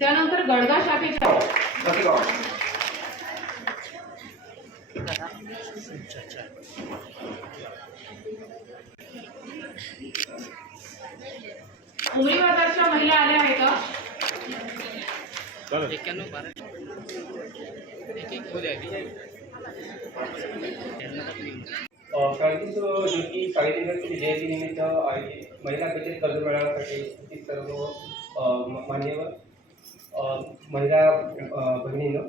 त्यानंतर गडगा शाखेच्या उमरीवादाच्या महिला आल्या आहेत का एक्क्याण्णव बारा. एक एक हो जाएगी क्रांती ज्योती जयंतीनिमित्त आयोजित महिला बचत कर्ज मिळवण्यासाठी सर्व मान्यवर महिला बहिणीनं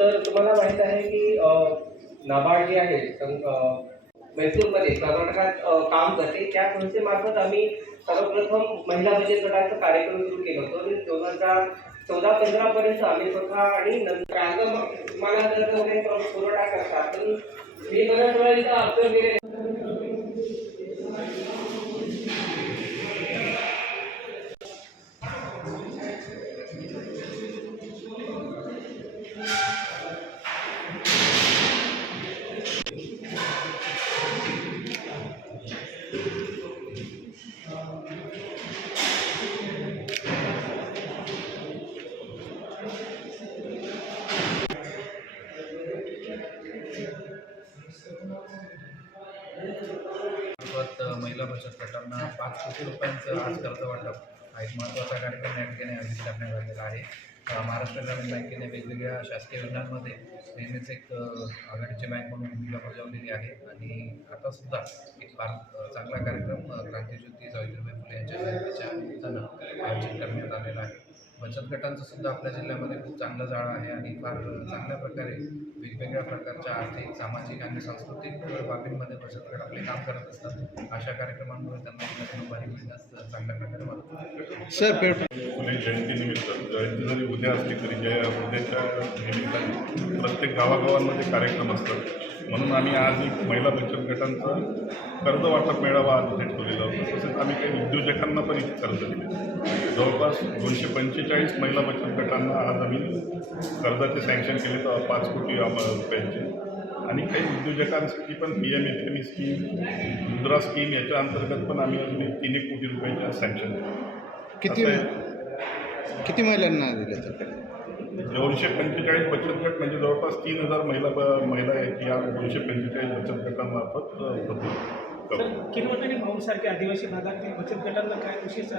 तर तुम्हाला माहीत आहे की नाबार्ड जे आहे मैसूरमध्ये कर्नाटकात काम करते. त्या संस्थेमार्फत आम्ही सर्वप्रथम महिला बचत गटाचा कार्यक्रम सुरू केला होतो. दोन हजार चौदा पंधरा पर्यंत आम्ही बघा आणि नंतर आता मग तुम्हाला जर काही पुरवठा करतात तर मी बऱ्याच वेळा इथं observe महिला बचत गटांना पाच कोटी रुपयांचं आज कर्ज वाटप हा एक महत्त्वाचा कार्यक्रम या ठिकाणी आयोजित करण्यात आलेला आहे. महाराष्ट्र ग्रामीण बँकेने वेगवेगळ्या शासकीय योजनांमध्ये नेहमीच एक आघाडीची बँक म्हणून भूमिका बजावलेली आहे. आणि आता सुद्धा एक फार चांगला कार्यक्रम अ, क्रांतीज्योती सावित्रीबाई फुले यांच्या जयंतीच्या निमित्तानं आयोजित करण्यात आलेला आहे. बचत गटांचं सुद्धा आपल्या जिल्ह्यामध्ये खूप चांगलं जाळं आहे आणि फार चांगल्या प्रकारे वेगवेगळ्या प्रकारच्या आर्थिक सामाजिक आणि सांस्कृतिक बाबींमध्ये बचत गट आपले काम करत असतात. अशा कार्यक्रमांमुळे त्यांना एक मिळण्यास चांगल्या प्रकारे सर पेट फुले जयंतीनिमित्त जयंती जरी उद्या असली तरी जय उद्याच्या निमित्ताने प्रत्येक गावागावांमध्ये कार्यक्रम असतात. म्हणून आम्ही आज एक महिला बचत गटांचा कर्ज वाटप मेळावा आज इथे ठेवलेला होता. तसेच आम्ही काही उद्योजकांना पण इथे कर्ज दिले. जवळपास दोनशे पंचेचाळीस महिला बचत गटांना आज आम्ही कर्जाचे सँक्शन केले. तर पाच कोटी रुपयांचे. आणि काही उद्योजकांसाठी पण P M F M E scheme Mudra scheme याच्या अंतर्गत पण आम्ही अजून एक तीन एक कोटी रुपयाचे आज सँक्शन किती. किती महिलांना दिले दोनशे पंचेचाळीस बचत गट म्हणजे जवळपास तीन हजार महिला महिला आहेत या दोनशे पंचेचाळीस बचत गटांमार्फत होते. आदिवासी भागातील बचत गटांना काय विशेष?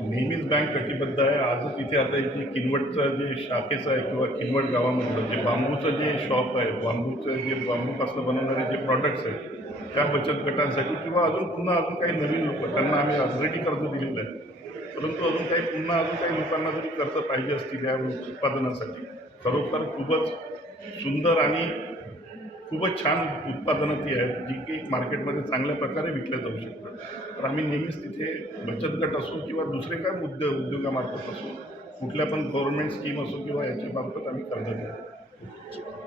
नेहमीच बँक कटिबद्ध आहे. आजच इथे आता इथे किनवटचं जे शाखेचं आहे किंवा किनवट गावामधलं जे बांबूचं जे शॉप आहे बांबूचं जे बांबूपासून बनवणारे जे प्रॉडक्ट्स आहेत त्या बचत गटांसाठी किंवा अजून पुन्हा अजून काही नवीन लोक त्यांना आम्ही ऑलरेडी कर्ज दिलेलं आहे. परंतु अजून काही पुन्हा अजून काही लोकांना जरी कर्ज पाहिजे असतील या उत्पादनासाठी खरोखर खूपच सुंदर आणि खूपच छान उत्पादनं ती आहेत जी की मार्केटमध्ये चांगल्या प्रकारे विकल्या जाऊ शकतात. तर आम्ही नेहमीच तिथे बचत गट असो किंवा दुसरे काय मुद्दे उद्योगामार्फत असो कुठल्या पण गव्हर्नमेंट स्कीम असो किंवा याच्याबाबत आम्ही कर्ज देतो